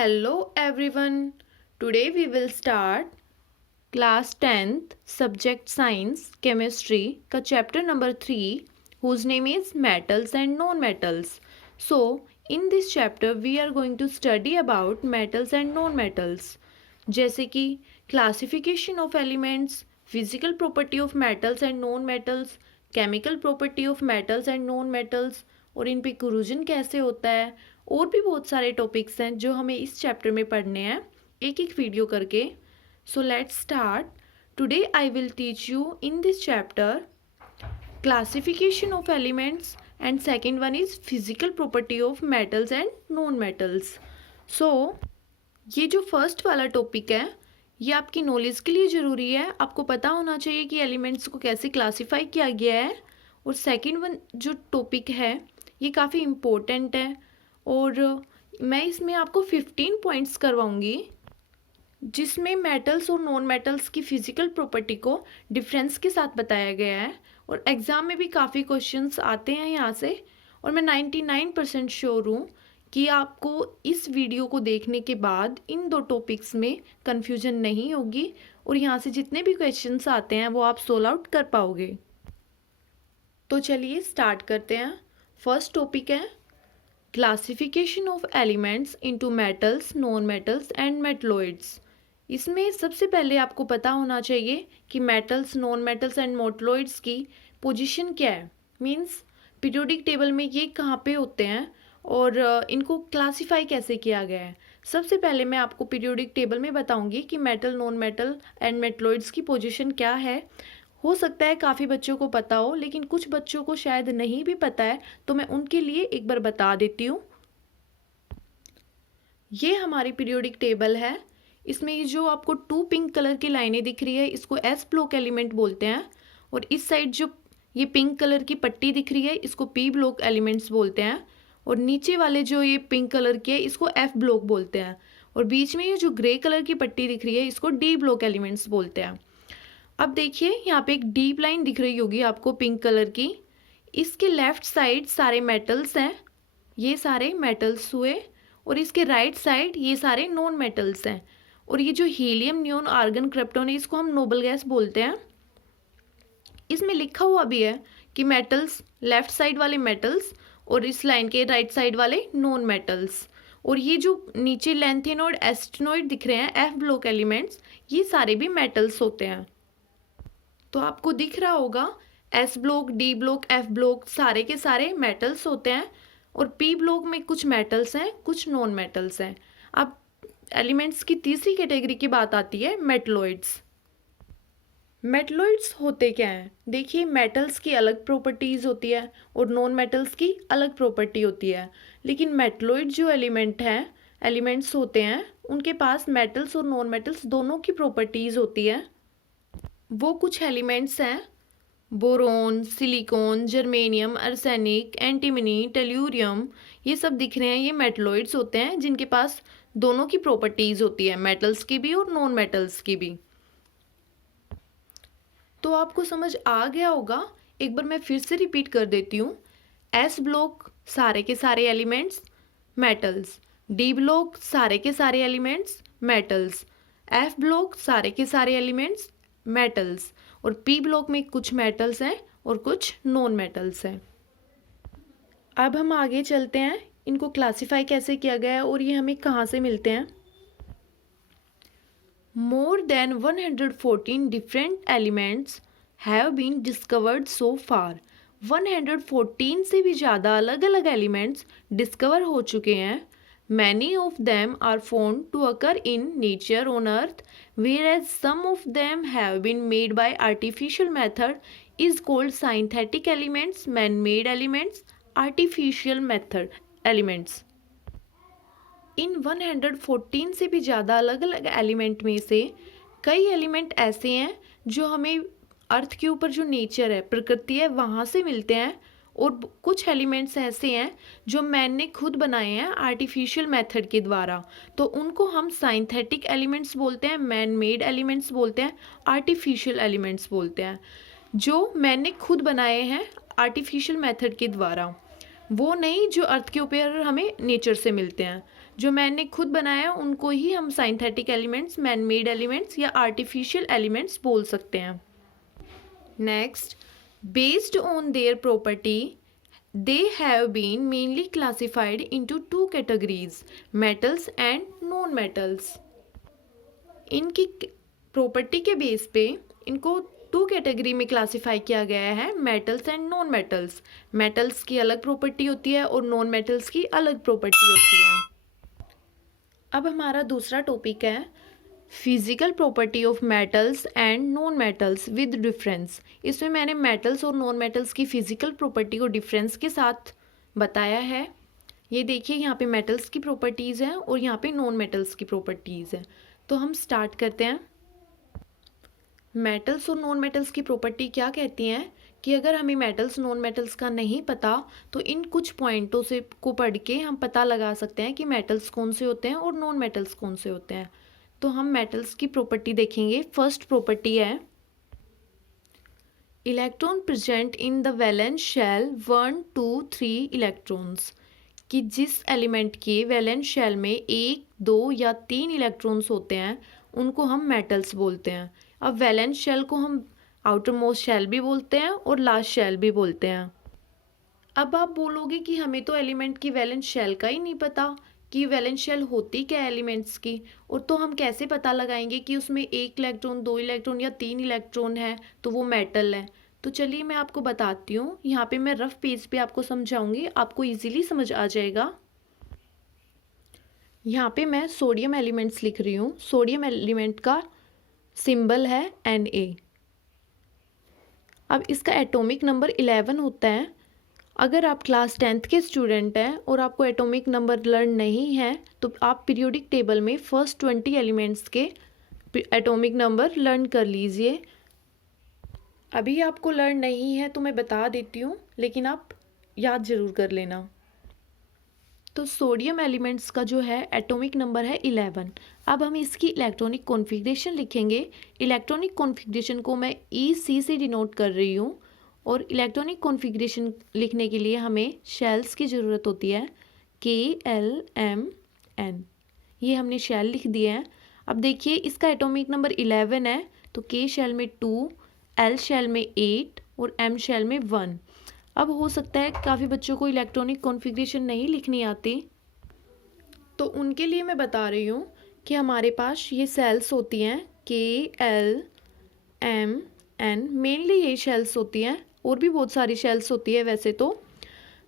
Hello everyone. Today we will start class 10th subject science chemistry का chapter number 3 whose name is metals and non-metals. So in this chapter we are going to study about metals and non-metals जैसे कि classification of elements, physical property of metals and non-metals, chemical property of metals and non-metals और इन पे corrosion कैसे होता है और भी बहुत सारे टॉपिक्स हैं जो हमें इस चैप्टर में पढ़ने हैं एक एक वीडियो करके. So let's start. Today I will teach you in this chapter classification of elements and second one is physical property of metals and non metals. So ये जो फर्स्ट वाला टॉपिक है ये आपकी नॉलेज के लिए ज़रूरी है. आपको पता होना चाहिए कि एलिमेंट्स को कैसे क्लासीफाई किया गया है. और सेकेंड वन जो टॉपिक है ये काफ़ी इम्पोर्टेंट है और मैं इसमें आपको 15 पॉइंट्स करवाऊंगी जिसमें मेटल्स और नॉन मेटल्स की फ़िज़िकल प्रॉपर्टी को डिफरेंस के साथ बताया गया है. और एग्ज़ाम में भी काफ़ी क्वेश्चंस आते हैं यहाँ से और मैं 99% श्योर हूँ कि आपको इस वीडियो को देखने के बाद इन दो टॉपिक्स में कन्फ्यूजन नहीं होगी और यहाँ से जितने भी क्वेश्चंस आते हैं वो आप सोल्व आउट कर पाओगे. तो चलिए स्टार्ट करते हैं. फर्स्ट टॉपिक है classification of elements into metals, non metals and metalloids. इसमें सबसे पहले आपको पता होना चाहिए कि metals, non metals and metalloids की पोजीशन क्या है. मींस पीरियोडिक टेबल में ये कहाँ पे होते हैं और इनको क्लासिफाई कैसे किया गया है. सबसे पहले मैं आपको पीरियोडिक टेबल में बताऊंगी कि metal, non metal and metalloids की पोजीशन क्या है. हो सकता है काफ़ी बच्चों को पता हो लेकिन कुछ बच्चों को शायद नहीं भी पता है तो मैं उनके लिए एक बार बता देती हूँ. ये हमारी पीरियोडिक टेबल है. इसमें ये जो आपको 2 पिंक कलर की लाइनें दिख रही है इसको एस ब्लॉक एलिमेंट बोलते हैं. और इस साइड जो ये पिंक कलर की पट्टी दिख रही है इसको पी ब्लॉक एलिमेंट्स बोलते हैं. और नीचे वाले जो ये पिंक कलर की है इसको एफ ब्लॉक बोलते हैं. और बीच में ये जो ग्रे कलर की पट्टी दिख रही है इसको डी ब्लॉक एलिमेंट्स बोलते हैं. अब देखिए यहाँ पे एक डीप लाइन दिख रही होगी आपको पिंक कलर की. इसके लेफ्ट साइड सारे मेटल्स हैं, ये सारे मेटल्स हुए. और इसके राइट साइड ये सारे नॉन मेटल्स हैं. और ये जो हीलियम, नियोन, आर्गन, क्रिप्टॉन है इसको हम नोबल गैस बोलते हैं. इसमें लिखा हुआ भी है कि मेटल्स, लेफ्ट साइड वाले मेटल्स और इस लाइन के राइट साइड वाले नॉन मेटल्स. और ये जो नीचे लैंथेनॉइड, एस्टेनॉइड दिख रहे हैं एफ ब्लॉक एलिमेंट्स, ये सारे भी मेटल्स होते हैं. तो आपको दिख रहा होगा S block, D block, F block सारे के सारे मेटल्स होते हैं. और पी ब्लॉक में कुछ मेटल्स हैं, कुछ नॉन मेटल्स हैं. अब एलिमेंट्स की तीसरी कैटेगरी की बात आती है मेटलॉइड्स. मेटलॉइड्स होते क्या हैं? देखिए मेटल्स की अलग प्रॉपर्टीज़ होती है और नॉन मेटल्स की अलग प्रॉपर्टी होती है. लेकिन मेटलॉइड जो एलिमेंट्स होते हैं उनके पास मेटल्स और नॉन मेटल्स दोनों की प्रॉपर्टीज़ होती है. वो कुछ एलिमेंट्स हैं boron, silicon, germanium, arsenic, antimony, tellurium, ये सब दिख रहे हैं. ये मेटलॉइड्स होते हैं जिनके पास दोनों की प्रॉपर्टीज़ होती है, मेटल्स की भी और नॉन मेटल्स की भी. तो आपको समझ आ गया होगा. एक बार मैं फिर से रिपीट कर देती हूँ. एस ब्लॉक सारे के सारे एलिमेंट्स मेटल्स, डी ब्लॉक सारे के सारे एलिमेंट्स मेटल्स, एफ ब्लॉक सारे के सारे एलिमेंट्स मेटल्स. और पी ब्लॉक में कुछ मेटल्स हैं और कुछ नॉन मेटल्स हैं. अब हम आगे चलते हैं, इनको क्लासिफाई कैसे किया गया है और ये हमें कहाँ से मिलते हैं. More than 114 different elements have been discovered so far. 114 से भी ज़्यादा अलग अलग एलिमेंट्स डिस्कवर हो चुके हैं. Many of them are found to occur in nature on earth, whereas some of them have been made by artificial method is called synthetic elements, man-made elements, artificial method elements. इन 114 से भी ज़्यादा अलग अलग element में से कई element ऐसे हैं जो हमें अर्थ के ऊपर जो नेचर है, प्रकृति है, वहाँ से मिलते हैं. और कुछ एलिमेंट्स ऐसे हैं जो मैन ने खुद बनाए हैं आर्टिफिशियल मेथड के द्वारा. तो उनको हम साइंथेटिक एलिमेंट्स बोलते हैं, मैन मेड एलिमेंट्स बोलते हैं, आर्टिफिशियल एलिमेंट्स बोलते हैं. जो मैन ने खुद बनाए हैं आर्टिफिशियल मेथड के द्वारा, वो नहीं जो अर्थ के ऊपर हमें नेचर से मिलते हैं. जो मैंने खुद बनाया उनको ही हम synthetic elements, man made elements या आर्टिफिशियल एलिमेंट्स बोल सकते हैं। Next, based on their property they have been mainly classified into two categories, metals and non metals। इनकी प्रॉपर्टी के बेस पे इनको टू कैटेगरी में क्लासिफाई किया गया है, metals and non metals. Metals की अलग प्रॉपर्टी होती है और नॉन मेटल्स की अलग प्रॉपर्टी होती है। अब हमारा दूसरा टॉपिक है physical property of metals and non metals with difference. इसमें मैंने मेटल्स और नॉन मेटल्स की फिजिकल प्रॉपर्टी को डिफरेंस के साथ बताया है। ये देखिए, यहाँ पे मेटल्स की प्रॉपर्टीज़ हैं और यहाँ पे नॉन मेटल्स की प्रॉपर्टीज़ हैं। तो हम स्टार्ट करते हैं। मेटल्स और नॉन मेटल्स की प्रॉपर्टी क्या कहती हैं कि अगर हमें मेटल्स नॉन मेटल्स का नहीं पता तो इन कुछ पॉइंटों से को पढ़ के हम पता लगा सकते हैं कि मेटल्स कौन से होते हैं और नॉन मेटल्स कौन से होते हैं। तो हम मेटल्स की प्रॉपर्टी देखेंगे। फर्स्ट प्रॉपर्टी है electron present in the valence shell 1, 2, 3 electrons, कि जिस एलिमेंट के वैलेंस शेल में 1, 2 या 3 इलेक्ट्रॉन्स होते हैं उनको हम मेटल्स बोलते हैं। अब वैलेंस शेल को हम आउटर मोस्ट शेल भी बोलते हैं और लास्ट शेल भी बोलते हैं। अब आप बोलोगे कि हमें तो एलिमेंट की वैलेंस शेल का ही नहीं पता कि वैलेंस शेल होती क्या एलिमेंट्स की, और तो हम कैसे पता लगाएंगे कि उसमें 1 इलेक्ट्रॉन, 2 इलेक्ट्रॉन या 3 इलेक्ट्रॉन है तो वो मेटल है। तो चलिए मैं आपको बताती हूँ। यहाँ पे मैं रफ पेज पे आपको समझाऊंगी, आपको इजीली समझ आ जाएगा। यहाँ पे मैं सोडियम एलिमेंट्स लिख रही हूँ। सोडियम एलिमेंट का सिंबल है Na। अब इसका एटॉमिक नंबर 11 होता है। अगर आप क्लास 10th के स्टूडेंट हैं और आपको एटॉमिक नंबर लर्न नहीं है तो आप पीरियोडिक टेबल में फर्स्ट 20 एलिमेंट्स के एटॉमिक नंबर लर्न कर लीजिए। अभी आपको लर्न नहीं है तो मैं बता देती हूँ, लेकिन आप याद ज़रूर कर लेना। तो सोडियम एलिमेंट्स का जो है एटॉमिक नंबर है 11। अब हम इसकी इलेक्ट्रॉनिक कॉन्फ़िगरेशन लिखेंगे। इलेक्ट्रॉनिक कॉन्फ़िगरेशन को मैं EC से डिनोट कर रही हूँ, और इलेक्ट्रॉनिक कॉन्फ़िगरेशन लिखने के लिए हमें शेल्स की ज़रूरत होती है, KLMN। ये हमने शेल लिख दिए हैं। अब देखिए, इसका एटॉमिक नंबर 11 है तो K शेल में 2, L शेल में 8 और M शेल में 1। अब हो सकता है काफ़ी बच्चों को इलेक्ट्रॉनिक कॉन्फ़िगरेशन नहीं लिखनी आती, तो उनके लिए मैं बता रही हूँ कि हमारे पास ये सेल्स होती हैं KLMN। मेनली ये शेल्स होती हैं, और भी बहुत सारी शेल्स होती है वैसे तो,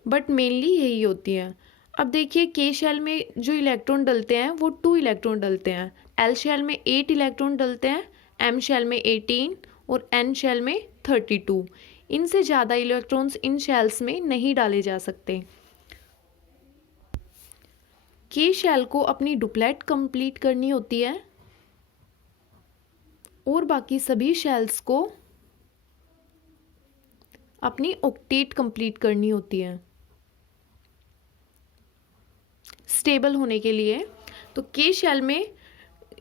बट मेनली यही होती हैं। अब देखिए, K शेल में जो इलेक्ट्रॉन डलते हैं वो 2 इलेक्ट्रॉन डलते हैं, L शेल में 8 इलेक्ट्रॉन डलते हैं, M शेल में 18 और N शेल में 32। इनसे ज़्यादा इलेक्ट्रॉन्स इन शेल्स में नहीं डाले जा सकते। K शेल को अपनी डुप्लेट कंप्लीट करनी होती है और बाकी सभी शेल्स को अपनी ऑक्टेट कंप्लीट करनी होती है स्टेबल होने के लिए। तो K शेल में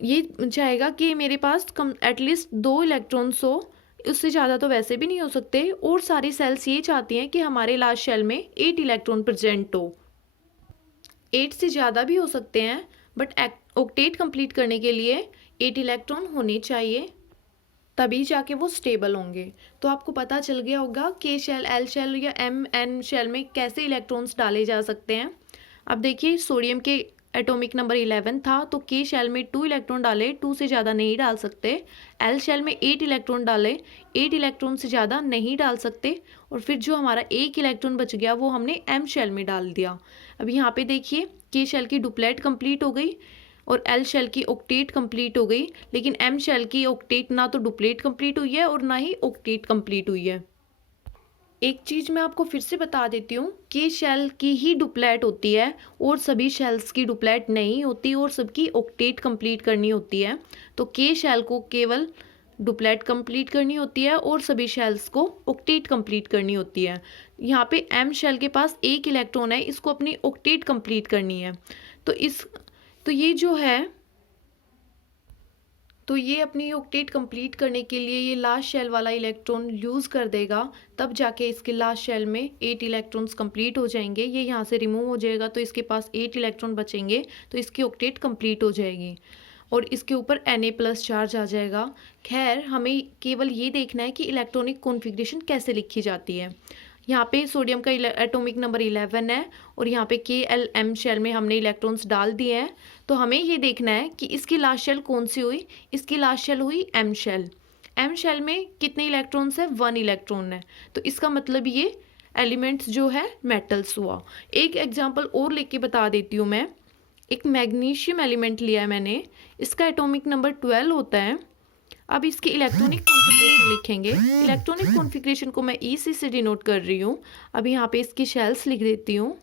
ये चाहेगा कि मेरे पास कम एटलीस्ट 2 इलेक्ट्रॉन्स हो, उससे ज़्यादा तो वैसे भी नहीं हो सकते, और सारी सेल्स ये चाहती हैं कि हमारे लास्ट शेल में 8 इलेक्ट्रॉन प्रेजेंट हो। 8 से ज़्यादा भी हो सकते हैं, बट ऑक्टेट कंप्लीट करने के लिए 8 इलेक्ट्रॉन होने चाहिए, तभी जाके वो स्टेबल होंगे। तो आपको पता चल गया होगा K शेल, L शेल या MN शेल में कैसे इलेक्ट्रॉन्स डाले जा सकते हैं। अब देखिए, सोडियम के एटॉमिक नंबर 11 था तो K शेल में 2 इलेक्ट्रॉन डाले, 2 से ज़्यादा नहीं डाल सकते। L शेल में 8 इलेक्ट्रॉन डाले, 8 इलेक्ट्रॉन से ज़्यादा नहीं डाल सकते, और फिर जो हमारा 1 इलेक्ट्रॉन बच गया वो हमने M शेल में डाल दिया। अब यहाँ पे देखिए, K शेल की डुप्लेट कंप्लीट हो गई और L शेल की ऑक्टेट कंप्लीट हो गई, लेकिन M शेल की ऑक्टेट ना तो डुप्लेट कंप्लीट हुई है और ना ही ऑक्टेट कंप्लीट हुई है। एक चीज़ मैं आपको फिर से बता देती हूँ, K शेल की ही डुप्लेट होती है और सभी शेल्स की डुप्लेट नहीं होती, और सबकी ऑक्टेट कंप्लीट करनी होती है। तो K शेल को केवल डुप्लेट कंप्लीट करनी होती है और सभी शेल्स को ऑक्टेट कंप्लीट करनी होती है। यहाँ पे M शेल के पास 1 इलेक्ट्रॉन है, इसको अपनी ऑक्टेट कंप्लीट करनी है। तो तो ये अपनी ऑक्टेट कंप्लीट करने के लिए ये लास्ट शेल वाला इलेक्ट्रॉन यूज़ कर देगा, तब जाके इसके लास्ट शेल में 8 इलेक्ट्रॉन्स कंप्लीट हो जाएंगे। ये यहाँ से रिमूव हो जाएगा तो इसके पास 8 इलेक्ट्रॉन बचेंगे, तो इसकी ऑक्टेट कंप्लीट हो जाएगी और इसके ऊपर Na+ चार्ज आ जाएगा। खैर हमें केवल ये देखना है कि इलेक्ट्रॉनिक कॉन्फ़िगरेशन कैसे लिखी जाती है। यहाँ पे सोडियम का एटॉमिक नंबर 11 है और यहाँ पे KLM शेल में हमने इलेक्ट्रॉन्स डाल दिए हैं। तो हमें ये देखना है कि इसकी लास्ट शेल कौन सी हुई। इसकी लास्ट शेल हुई M शेल। M शेल में कितने इलेक्ट्रॉन्स है? 1 इलेक्ट्रॉन है। तो इसका मतलब ये एलिमेंट्स जो है मेटल्स हुआ। एक एग्जाम्पल और लेके बता देती हूँ मैं। एक मैग्नीशियम एलिमेंट लिया है मैंने, इसका एटॉमिक नंबर 12 होता है। अब इसकी इलेक्ट्रॉनिक कॉन्फ़िगरेशन लिखेंगे। इलेक्ट्रॉनिक कॉन्फ़िगरेशन को मैं EC से डिनोट कर रही हूँ। अब यहाँ पे इसकी शेल्स लिख देती हूँ।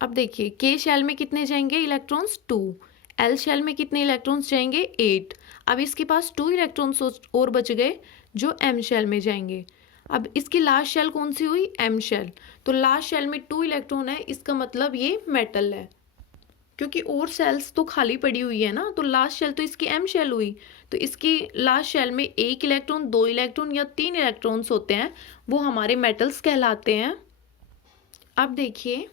अब देखिए K शेल में कितने जाएंगे इलेक्ट्रॉन्स? 2। L शेल में कितने इलेक्ट्रॉन्स जाएंगे? 8। अब इसके पास 2 इलेक्ट्रॉन्स और बच गए जो M शेल में जाएंगे। अब इसकी लास्ट शेल कौन सी हुई? M shell. तो लास्ट शेल में 2 इलेक्ट्रॉन है, इसका मतलब ये मेटल है, क्योंकि और शेल्स तो खाली पड़ी हुई है ना। तो लास्ट शेल तो इसकी M शेल हुई। तो इसकी लास्ट शेल में 1 इलेक्ट्रॉन, 2 इलेक्ट्रॉन या 3 इलेक्ट्रॉन्स होते हैं, वो हमारे मेटल्स कहलाते हैं। अब देखिए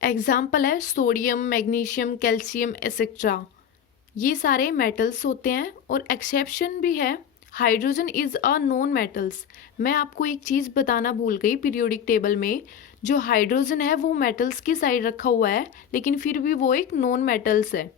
एग्जाम्पल है सोडियम, मैग्नीशियम, कैल्शियम एक्सेट्रा, ये सारे मेटल्स होते हैं। और एक्सेप्शन भी है, hydrogen is a non metals. मैं आपको एक चीज़ बताना भूल गई, पीरियोडिक टेबल में जो हाइड्रोजन है वो मेटल्स की साइड रखा हुआ है, लेकिन फिर भी वो एक नॉन मेटल्स है।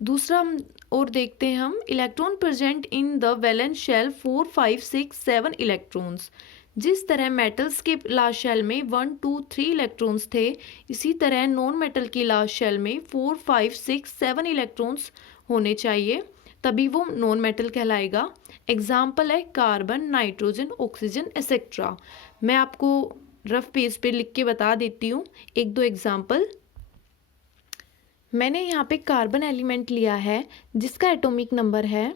दूसरा और देखते हैं हम, electron present in the valence shell 4, 5, 6, 7 electrons. जिस तरह मेटल्स के लास्ट शेल में 1, 2, 3 इलेक्ट्रॉन्स थे, इसी तरह नॉन मेटल की लास्ट शेल में 4, 5, 6, 7 इलेक्ट्रॉन्स होने चाहिए, तभी वो नॉन मेटल कहलाएगा। एग्जाम्पल है कार्बन, नाइट्रोजन, ऑक्सीजन एक्सेट्रा। मैं आपको रफ पेज पे लिख के बता देती हूँ 1-2 एग्जाम्पल। मैंने यहाँ पे कार्बन एलिमेंट लिया है जिसका एटॉमिक नंबर है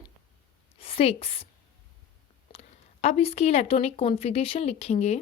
6। अब इसकी इलेक्ट्रॉनिक कॉन्फ़िगरेशन लिखेंगे।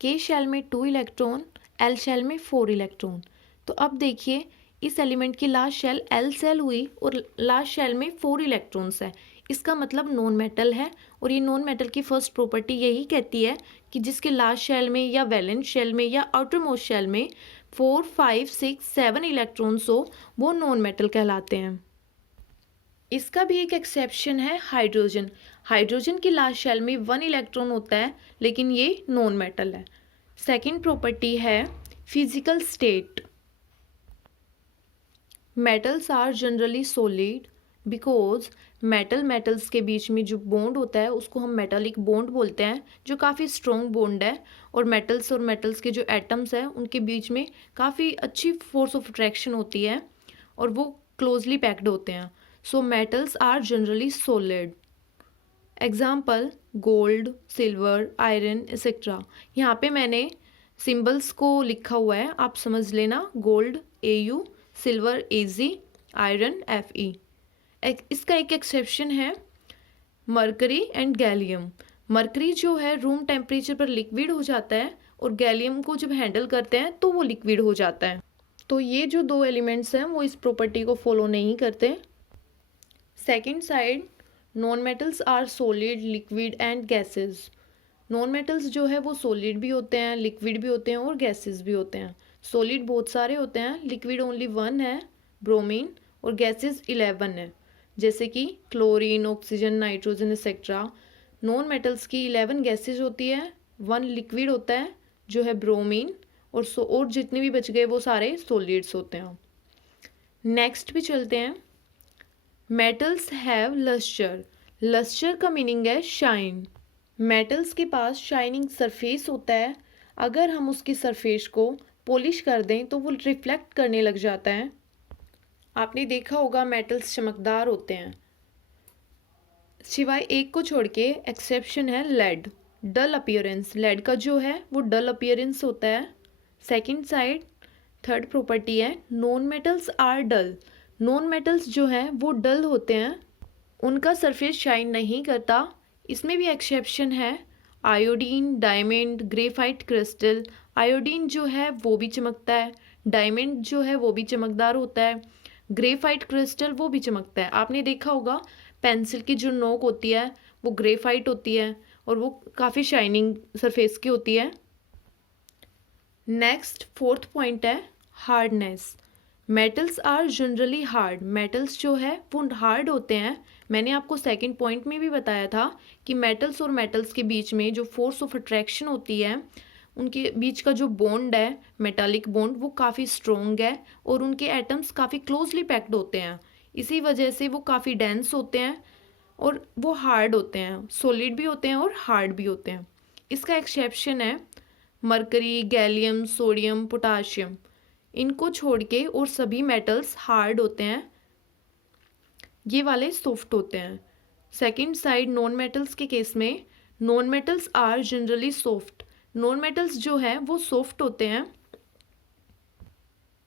K शेल में 2 इलेक्ट्रॉन, L शेल में 4 इलेक्ट्रॉन। तो अब देखिए इस एलिमेंट की लास्ट शेल L शेल हुई और लास्ट शेल में 4 इलेक्ट्रॉन्स है, इसका मतलब नॉन मेटल है। और ये नॉन मेटल की फर्स्ट प्रॉपर्टी यही कहती है कि जिसके लास्ट शेल में या वैलेंस शेल में या आउटर मोस्ट शेल में 4, 5, 6, 7 इलेक्ट्रॉन्स हो, वो नॉन मेटल कहलाते हैं। इसका भी एक एक्सेप्शन है, हाइड्रोजन। हाइड्रोजन की लास्ट शेल में 1 इलेक्ट्रॉन होता है, लेकिन ये नॉन मेटल है। सेकेंड प्रॉपर्टी है physical state. Metals are generally solid because metals के बीच में जो बॉन्ड होता है उसको हम मेटालिक बॉन्ड बोलते हैं, जो काफ़ी स्ट्रॉन्ग बॉन्ड है। और मेटल्स के जो एटम्स हैं उनके बीच में काफ़ी अच्छी फोर्स ऑफ अट्रैक्शन होती है और वो क्लोजली पैक्ड होते हैं। So metals are generally solid. Example gold, silver, iron etcetera. यहाँ पे मैंने सिंबल्स को लिखा हुआ है, आप समझ लेना। Gold AU, silver AG, iron FE। इसका एक एक्सेप्शन है मरकरी एंड गैलियम। मरकरी जो है रूम टेम्परेचर पर लिक्विड हो जाता है और गैलियम को जब हैंडल करते हैं तो वो लिक्विड हो जाता है। तो ये जो 2 एलिमेंट्स हैं वो इस प्रॉपर्टी को फॉलो नहीं करते। Second side, non metals are solid, liquid and gases. Non metals जो है वो सॉलिड भी होते हैं, लिक्विड भी होते हैं और गैसेस भी होते हैं। सॉलिड बहुत सारे होते हैं, लिक्विड ओनली 1 है, ब्रोमीन, और गैसेस 11 है, जैसे कि chlorine, oxygen, nitrogen etcetera. Non metals की 11 गैसेज होती है, 1 लिक्विड होता है जो है ब्रोमीन, और जितने भी बच गए वो सारे सॉलिड्स होते हैं। नेक्स्ट भी चलते हैं। Metals have lustre. लस्टर का मीनिंग है शाइन। मेटल्स के पास शाइनिंग सरफेस होता है, अगर हम उसकी सरफेस को पॉलिश कर दें तो वो रिफ्लेक्ट करने लग जाता है। आपने देखा होगा मेटल्स चमकदार होते हैं, सिवाय एक को छोड़ के। एक्सेप्शन है लेड, डल अपीयरेंस। लेड का जो है वो डल अपीयरेंस होता है। सेकंड साइड, थर्ड प्रॉपर्टी है non metals are dull. Non metals जो हैं वो डल होते हैं, उनका सरफेस शाइन नहीं करता। इसमें भी एक्सेप्शन है, iodine, diamond, graphite crystal. Iodine जो है वो भी चमकता है, डायमंड जो है वो भी चमकदार होता है, ग्रेफाइट क्रिस्टल वो भी चमकता है। आपने देखा होगा पेंसिल की जो नोक होती है वो ग्रेफाइट होती है और वो काफ़ी शाइनिंग सरफेस की होती है। नेक्स्ट फोर्थ पॉइंट है hardness. Metals are generally hard. Metals जो है वो हार्ड होते हैं। मैंने आपको सेकंड पॉइंट में भी बताया था कि मेटल्स और मेटल्स के बीच में जो फोर्स ऑफ अट्रैक्शन होती है, उनके बीच का जो बॉन्ड है मेटालिक बॉन्ड, वो काफ़ी स्ट्रॉन्ग है और उनके एटम्स काफ़ी क्लोजली पैक्ड होते हैं। इसी वजह से वो काफ़ी डेंस होते हैं और वो हार्ड होते हैं, सॉलिड भी होते हैं और हार्ड भी होते हैं। इसका एक्सेप्शन है मरकरी, गैलियम, सोडियम, पोटाशियम। इनको छोड़ के और सभी मेटल्स हार्ड होते हैं, ये वाले सॉफ्ट होते हैं। सेकंड साइड नॉन मेटल्स के केस में non metals are generally soft. Non metals जो है वो सॉफ्ट होते हैं।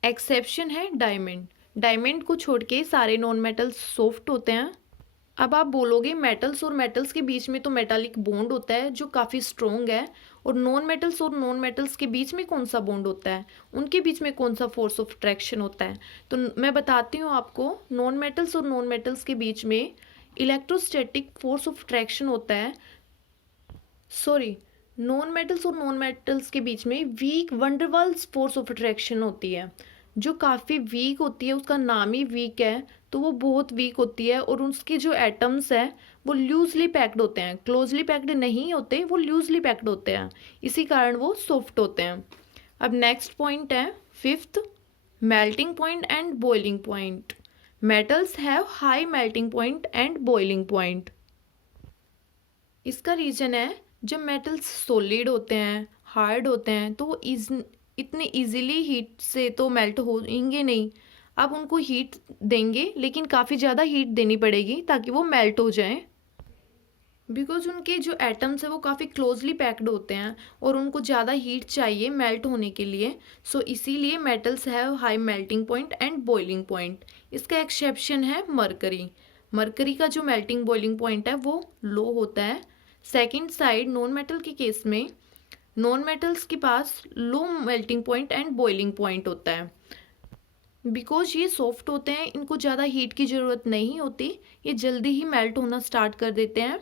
एक्सेप्शन है डायमंड। डायमंड को छोड़ के सारे नॉन मेटल्स सॉफ्ट होते हैं। अब आप बोलोगे मेटल्स और मेटल्स के बीच में तो मेटालिक बॉन्ड होता है जो काफ़ी स्ट्रॉन्ग है, और नॉन मेटल्स और नॉन मेटल्स के बीच में कौन सा बॉन्ड होता है, उनके बीच में कौन सा फोर्स ऑफ अट्रैक्शन होता है। तो मैं बताती हूँ आपको, नॉन मेटल्स और नॉन मेटल्स के बीच में इलेक्ट्रोस्टैटिक फोर्स ऑफ अट्रैक्शन होता है। सॉरी, नॉन मेटल्स और नॉन मेटल्स के बीच में वीक वंडरवाल्स फोर्स ऑफ अट्रैक्शन होती है, जो काफ़ी वीक होती है। उसका नाम ही वीक है, तो वो बहुत वीक होती है और उसके जो एटम्स हैं वो लूजली पैक्ड होते हैं, क्लोजली पैक्ड नहीं होते, वो लूजली पैक्ड होते हैं, इसी कारण वो सॉफ्ट होते हैं। अब नेक्स्ट पॉइंट है fifth, melting point and boiling point. Metals have high melting point and boiling point. इसका रीज़न है जब मेटल्स सॉलिड होते हैं, हार्ड होते हैं, तो वो इतने इजीली हीट से तो मेल्ट होंगे नहीं। आप उनको हीट देंगे लेकिन काफ़ी ज़्यादा हीट देनी पड़ेगी ताकि वो मेल्ट हो जाएं, बिकॉज उनके जो एटम्स है वो काफ़ी क्लोजली पैक्ड होते हैं और उनको ज़्यादा हीट चाहिए मेल्ट होने के लिए। सो इसीलिए metals have high melting point and boiling point. इसका एक्सेप्शन है मरकरी। मरकरी का जो मेल्टिंग बॉइलिंग पॉइंट है वो लो होता है। सेकेंड साइड नॉन मेटल के केस में नॉन मेटल्स के पास low melting point and boiling point होता है, बिकॉज ये सॉफ्ट होते हैं, इनको ज़्यादा हीट की ज़रूरत नहीं होती, ये जल्दी ही मेल्ट होना स्टार्ट कर देते हैं।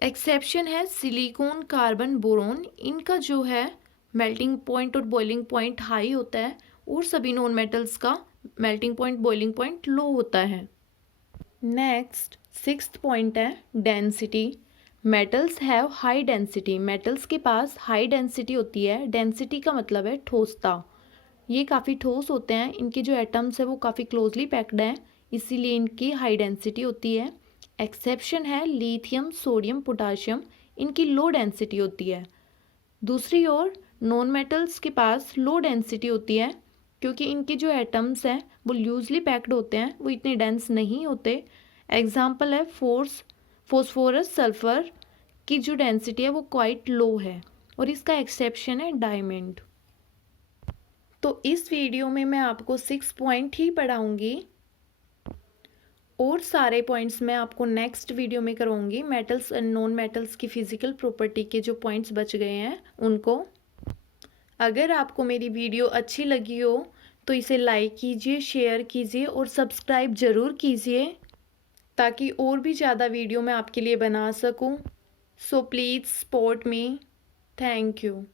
एक्सेप्शन है सिलिकॉन, कार्बन, बोरोन। इनका जो है मेल्टिंग पॉइंट और बॉइलिंग पॉइंट हाई होता है और सभी नॉन मेटल्स का मेल्टिंग पॉइंट बॉइलिंग पॉइंट लो होता है। नेक्स्ट सिक्स्थ पॉइंट है density. Metals have high density. Metals के पास हाई डेंसिटी होती है। डेंसिटी का मतलब है ठोसता। ये काफ़ी ठोस होते हैं, इनके जो एटम्स है वो काफ़ी क्लोजली पैक्ड हैं, इसीलिए इनकी हाई डेंसिटी होती है। एक्सेप्शन है लिथियम, सोडियम, पोटाशियम। इनकी लो डेंसिटी होती है। दूसरी ओर नॉन मेटल्स के पास लो डेंसिटी होती है क्योंकि इनके जो एटम्स हैं वो लूजली पैक्ड होते हैं, वो इतने डेंस नहीं होते। एग्जाम्पल है फॉस्फोरस, सल्फर की जो डेंसिटी है वो क्वाइट लो है, और इसका एक्सेप्शन है डायमंड। तो इस वीडियो में मैं आपको 6 पॉइंट ही पढ़ाऊंगी और सारे पॉइंट्स मैं आपको नेक्स्ट वीडियो में कराऊंगी। मेटल्स एंड नॉन मेटल्स की फिजिकल प्रॉपर्टी के जो पॉइंट्स बच गए हैं उनको। अगर आपको मेरी वीडियो अच्छी लगी हो तो इसे लाइक कीजिए, शेयर कीजिए और सब्सक्राइब ज़रूर कीजिए ताकि और भी ज़्यादा वीडियो मैं आपके लिए बना सकूं। So please support me. Thank you.